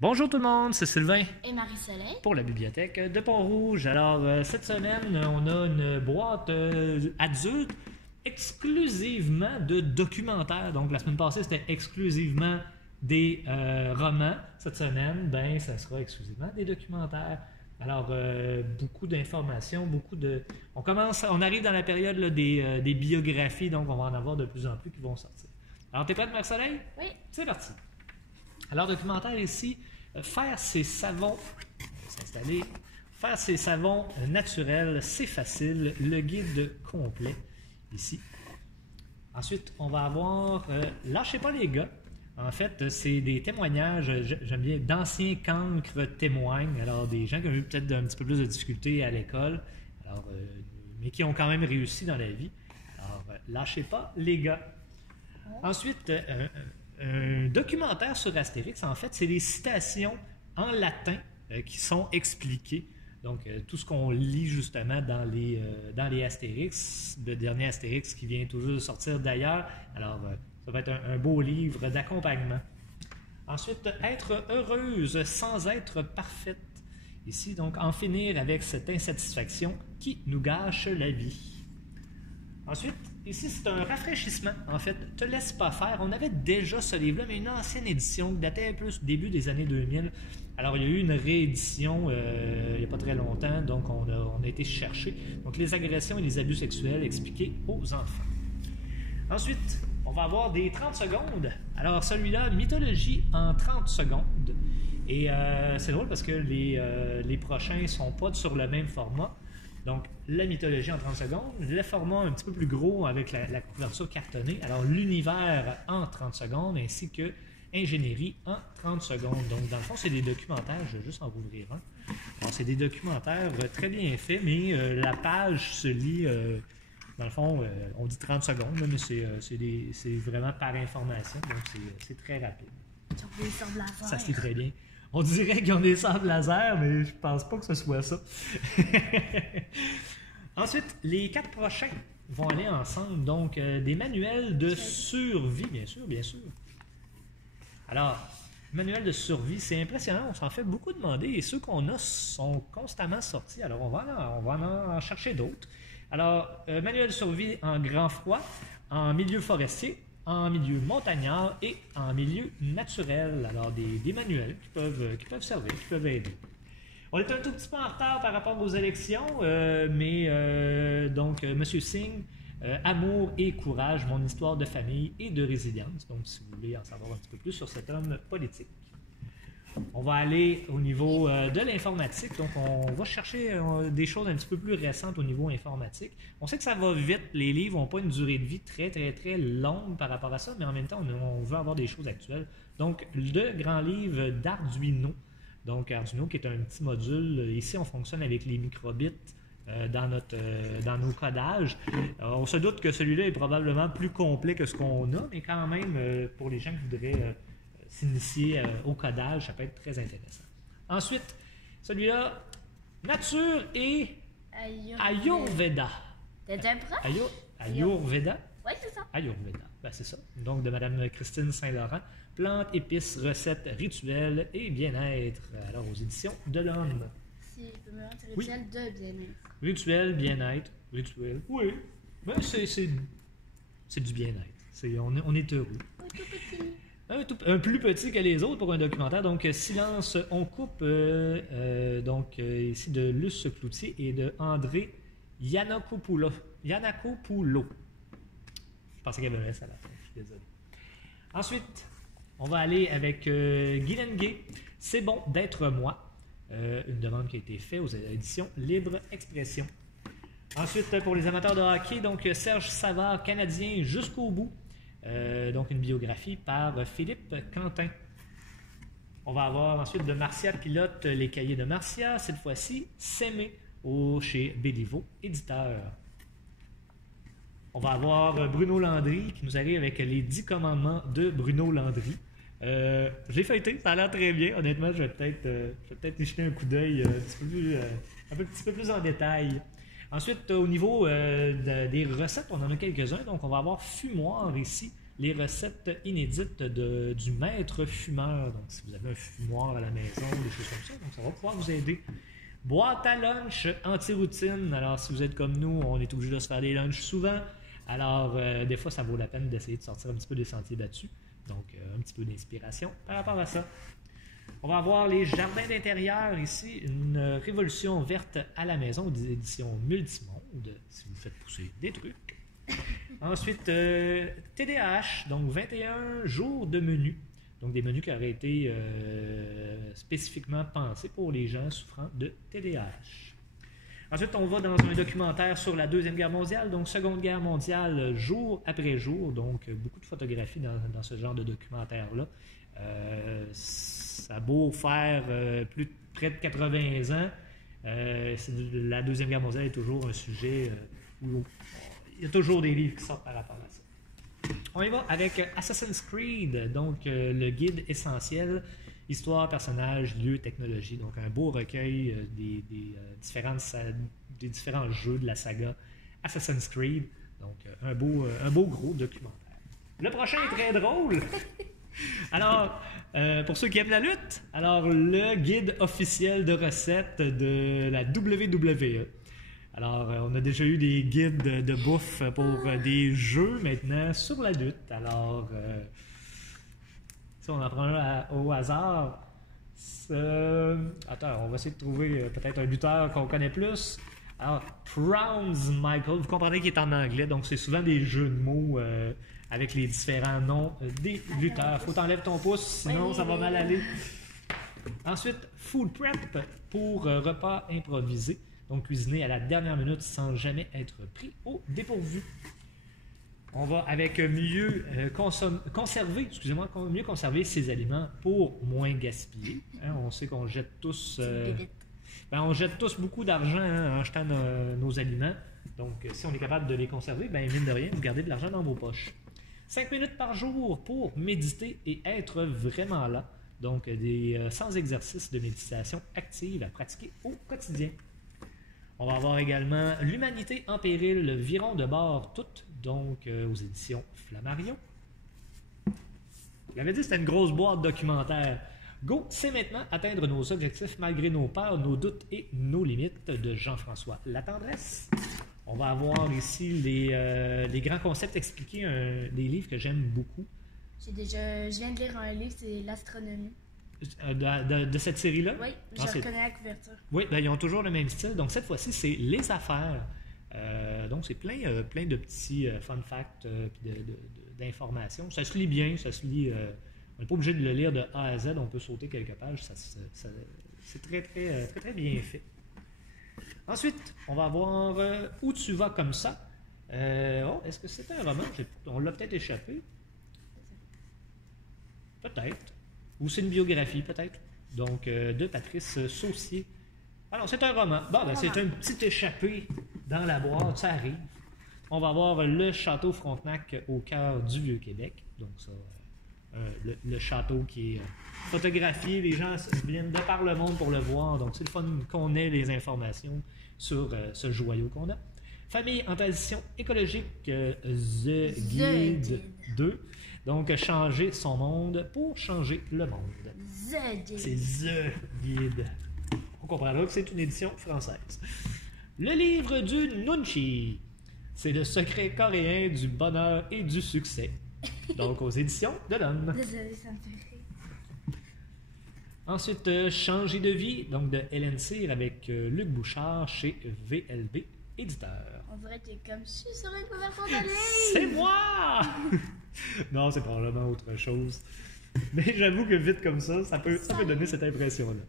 Bonjour tout le monde, c'est Sylvain Et Marie-Soleil pour la bibliothèque de Pont-Rouge. Alors, cette semaine, on a une boîte adulte exclusivement de documentaires. Donc, la semaine passée, c'était exclusivement des romans. Cette semaine, ben, ça sera exclusivement des documentaires. Alors, beaucoup d'informations, on arrive dans la période là, des biographies, donc on va en avoir de plus en plus qui vont sortir. Alors, t'es prête, Marie-Soleil? Oui. C'est parti. Alors, documentaire ici, faire ses savons, s'installer, faire ses savons naturels, c'est facile, le guide complet ici. Ensuite, on va avoir Lâchez pas les gars. En fait, c'est des témoignages, j'aime bien, d'anciens cancres témoignent, alors des gens qui ont eu peut-être un petit peu plus de difficultés à l'école, mais qui ont quand même réussi dans la vie. Alors, lâchez pas les gars. Ensuite, un documentaire sur Astérix, en fait, c'est des citations en latin qui sont expliquées. Donc, tout ce qu'on lit justement dans les Astérix, le dernier Astérix qui vient toujours de sortir d'ailleurs. Alors, ça va être un beau livre d'accompagnement. Ensuite, être heureuse sans être parfaite. Ici, donc, en finir avec cette insatisfaction qui nous gâche la vie. Ensuite, ici, c'est un rafraîchissement. En fait, Te laisse pas faire. On avait déjà ce livre-là, mais une ancienne édition qui datait plus début des années 2000. Alors, il y a eu une réédition il n'y a pas très longtemps, donc on a été chercher. Donc, les agressions et les abus sexuels expliqués aux enfants. Ensuite, on va avoir des 30 secondes. Alors, celui-là, mythologie en 30 secondes. Et c'est drôle parce que les prochains ne sont pas sur le même format. Donc, la mythologie en 30 secondes, le format un petit peu plus gros avec la couverture cartonnée. Alors, l'univers en 30 secondes, ainsi que ingénierie en 30 secondes. Donc, dans le fond, c'est des documentaires, je vais juste en rouvrir un. Alors, c'est des documentaires très bien faits, mais la page se lit, dans le fond, on dit 30 secondes, là, mais c'est vraiment par information, donc c'est très rapide. Ils ont des sables laser. Ça se lit très bien. On dirait qu'ils ont des sables laser, mais je pense pas que ce soit ça. Ensuite, les 4 prochains vont aller ensemble. Donc, des manuels de survie, bien sûr, bien sûr. Alors, manuel de survie, c'est impressionnant. On s'en fait beaucoup demander et ceux qu'on a sont constamment sortis. Alors, on va en chercher d'autres. Alors, manuel de survie en grand froid, en milieu forestier, en milieu montagnard et en milieu naturel. Alors, des manuels qui peuvent servir, qui peuvent aider. On est un tout petit peu en retard par rapport aux élections, donc, M. Singh, Amour et courage, mon histoire de famille et de résilience. Donc, si vous voulez en savoir un petit peu plus sur cet homme politique. On va aller au niveau de l'informatique. Donc, on va chercher des choses un petit peu plus récentes au niveau informatique. On sait que ça va vite. Les livres n'ont pas une durée de vie très, très, très longue par rapport à ça, mais en même temps, on veut avoir des choses actuelles. Donc, le grand livre d'Arduino. Donc, Arduino qui est un petit module. Ici, on fonctionne avec les microbits dans nos codages. On se doute que celui-là est probablement plus complet que ce qu'on a, mais quand même, pour les gens qui voudraient s'initier au codage, ça peut être très intéressant. Ensuite, celui-là, nature et Ayurveda. T'es un prof? Ayurveda? Oui, c'est ça. Ayurveda, ben, c'est ça. Donc, de Mme Christine Saint-Laurent. Plantes, épices, recettes, rituels et bien-être. Alors, aux éditions de l'Homme. Si je peux me rendre rituel de bien-être. Rituel, bien-être, rituel. Oui. Ben, c'est du bien-être. On est heureux. Un plus petit que les autres pour un documentaire. Donc, Silence, on coupe. Ici de Luce Cloutier et de André Yannakopoulou. Je pensais qu'il y avait un S à la fin. Je suis désolé. Ensuite, on va aller avec Guylaine Gay. C'est bon d'être moi. Une demande qui a été faite aux éditions Libre Expression. Ensuite, pour les amateurs de hockey, donc Serge Savard, Canadien jusqu'au bout. Donc, une biographie par Philippe Quentin. On va avoir ensuite de Marcia Pilote, Les cahiers de Marcia. Cette fois-ci, S'aimer chez Béliveau, éditeur. On va avoir Bruno Landry qui nous arrive avec les 10 commandements de Bruno Landry. J'ai feuilleté, ça a l'air très bien. Honnêtement, je vais peut-être y jeter un coup d'œil un petit peu plus en détail. Ensuite, au niveau des recettes, on en a quelques-uns. Donc, on va avoir Fumoir ici, les recettes inédites du maître fumeur. Donc, si vous avez un fumoir à la maison, des choses comme ça, donc ça va pouvoir vous aider. Boîte à lunch anti-routine. Alors, si vous êtes comme nous, on est obligé de se faire des lunchs souvent. Alors, des fois, ça vaut la peine d'essayer de sortir un petit peu des sentiers battus. Donc, un petit peu d'inspiration par rapport à ça. On va avoir les jardins d'intérieur ici, une révolution verte à la maison des éditions Multimonde, si vous faites pousser des trucs. Ensuite, TDAH, donc 21 jours de menus. Donc, des menus qui auraient été spécifiquement pensés pour les gens souffrant de TDAH. Ensuite, on va dans un documentaire sur la Deuxième Guerre mondiale, donc Seconde Guerre mondiale, jour après jour. Donc, beaucoup de photographies dans ce genre de documentaire-là. Ça a beau faire près de 80 ans, la Deuxième Guerre mondiale est toujours un sujet où il y a toujours des livres qui sortent par rapport à ça. On y va avec Assassin's Creed, donc le guide essentiel, histoire, personnages, lieux, technologie. Donc un beau recueil des différents jeux de la saga Assassin's Creed. Donc un beau gros documentaire. Le prochain est très drôle. Alors, pour ceux qui aiment la lutte, alors le guide officiel de recettes de la WWE. Alors, on a déjà eu des guides de bouffe pour des jeux maintenant sur la lutte. Alors, si on en prend un au hasard, attends, on va essayer de trouver peut-être un lutteur qu'on connaît plus. Alors, Prowns Michael, vous comprenez qu'il est en anglais, donc c'est souvent des jeux de mots avec les différents noms des lutteurs. Faut t'enlèves ton pouce, sinon ça va mal aller. Ensuite, Food Prep pour repas improvisés. Donc, cuisiner à la dernière minute sans jamais être pris au dépourvu. On va avec mieux conserver ses aliments pour moins gaspiller. Hein, on sait qu'on jette tous... on jette tous beaucoup d'argent en jetant nos aliments. Donc, si on est capable de les conserver, mine de rien, vous gardez de l'argent dans vos poches. 5 minutes par jour pour méditer et être vraiment là. Donc, sans exercices de méditation active à pratiquer au quotidien. On va avoir également L'Humanité en péril, virons de bord toutes, donc aux éditions Flammarion. J'avais dit que c'était une grosse boîte documentaire. Go, c'est maintenant atteindre nos objectifs malgré nos peurs, nos doutes et nos limites de Jean-François Latendresse. On va avoir ici les grands concepts expliqués, des livres que j'aime beaucoup. Je viens de lire un livre, c'est l'astronomie. De cette série-là? Oui, je reconnais la couverture. Oui, ils ont toujours le même style. Donc, cette fois-ci, c'est Les Affaires. Donc, c'est plein de petits fun facts et d'informations. Ça se lit bien, ça se lit... on n'est pas obligé de le lire de A à Z, on peut sauter quelques pages. C'est très, très, très, très bien fait. Ensuite, on va avoir Où tu vas comme ça. Est-ce que c'est un roman? On l'a peut-être échappé. Peut-être. Ou c'est une biographie, peut-être. Donc, de Patrice Saucier. Alors, c'est un roman. C'est un petit échappé dans la boîte, ça arrive. On va avoir le château Frontenac au cœur du Vieux-Québec. Donc, ça, le château qui est photographié. Les gens viennent de par le monde pour le voir. Donc, c'est le fun qu'on ait les informations sur ce joyau qu'on a. Famille en transition écologique, The Guide 2. Donc, changer son monde pour changer le monde. The Guide. C'est The Guide. On comprendra que c'est une édition française. Le livre du Nunchi. C'est le secret coréen du bonheur et du succès. Donc, aux éditions de l'Homme. Désolée, ça me fait rire. Ensuite, Changer de vie, donc de Hélène Cyr avec Luc Bouchard chez VLB Éditeur. On dirait que t'es comme je suis sur une couverture de livre. C'est moi! Non, c'est probablement autre chose. Mais j'avoue que vite comme ça peut donner cette impression-là.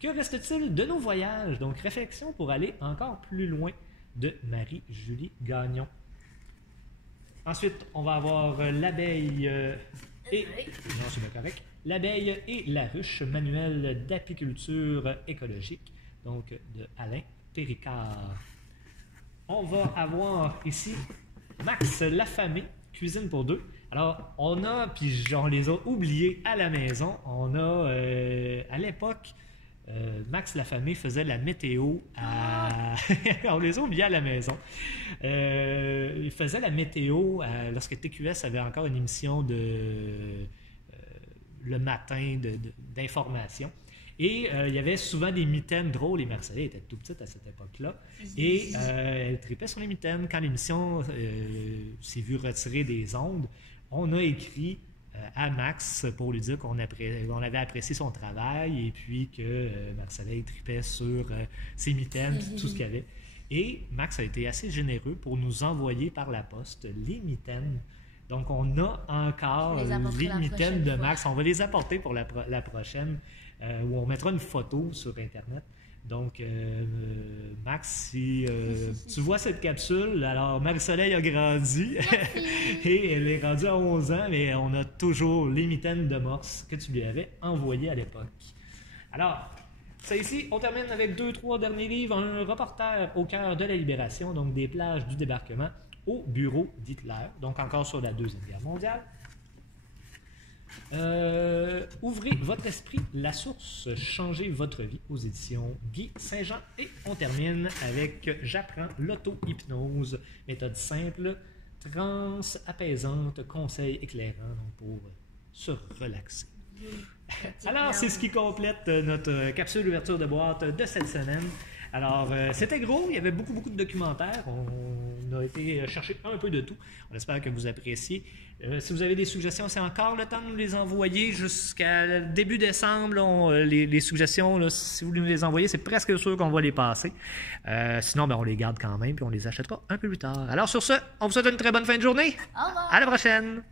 Que reste-t-il de nos voyages? Donc, réflexion pour aller encore plus loin de Marie-Julie Gagnon. Ensuite, on va avoir l'abeille et... Non, c'est bien correct. L'abeille et la ruche, manuel d'apiculture écologique, donc de Alain Péricard. On va avoir ici Max l'affamé, cuisine pour deux. Alors, puis on les a oubliés à la maison. On a, à l'époque, Max Lafamé faisait la météo à... On les a oubliés à la maison. Il faisait la météo lorsque TQS avait encore une émission le matin d'information. Et il y avait souvent des mitaines drôles, et Marcella était tout petite à cette époque-là. Et elle tripait sur les mitaines. Quand l'émission s'est vue retirer des ondes, on a écrit à Max pour lui dire qu'on avait apprécié son travail et puis que Marcella tripait sur ses mitaines, tout ce qu'il y avait. Et Max a été assez généreux pour nous envoyer par la poste les mitaines. Donc, on a encore les mitaines de Max. On va les apporter pour la prochaine, où on mettra une photo sur Internet. Donc, Max, si tu vois cette capsule, alors Marie-Soleil a grandi et elle est rendue à 11 ans, mais on a toujours les mitaines de Morse que tu lui avais envoyées à l'époque. Alors, ça ici, on termine avec 2-3 derniers livres. Un reporter au cœur de la libération, donc des plages du débarquement au bureau d'Hitler, donc encore sur la Deuxième Guerre mondiale. Ouvrez votre esprit, la source, changez votre vie aux éditions Guy Saint-Jean. Et on termine avec J'apprends l'auto-hypnose, méthode simple, transe apaisante, conseils éclairants donc pour se relaxer. Alors, c'est ce qui complète notre capsule d'ouverture de boîte de cette semaine. Alors, c'était gros, il y avait beaucoup de documentaires. On a été chercher un peu de tout. On espère que vous appréciez. Si vous avez des suggestions, c'est encore le temps de nous les envoyer jusqu'à début décembre. Les suggestions, là, si vous nous les envoyez, c'est presque sûr qu'on va les passer. Sinon, on les garde quand même puis on les achètera un peu plus tard. Alors, sur ce, on vous souhaite une très bonne fin de journée. Au revoir. À la prochaine!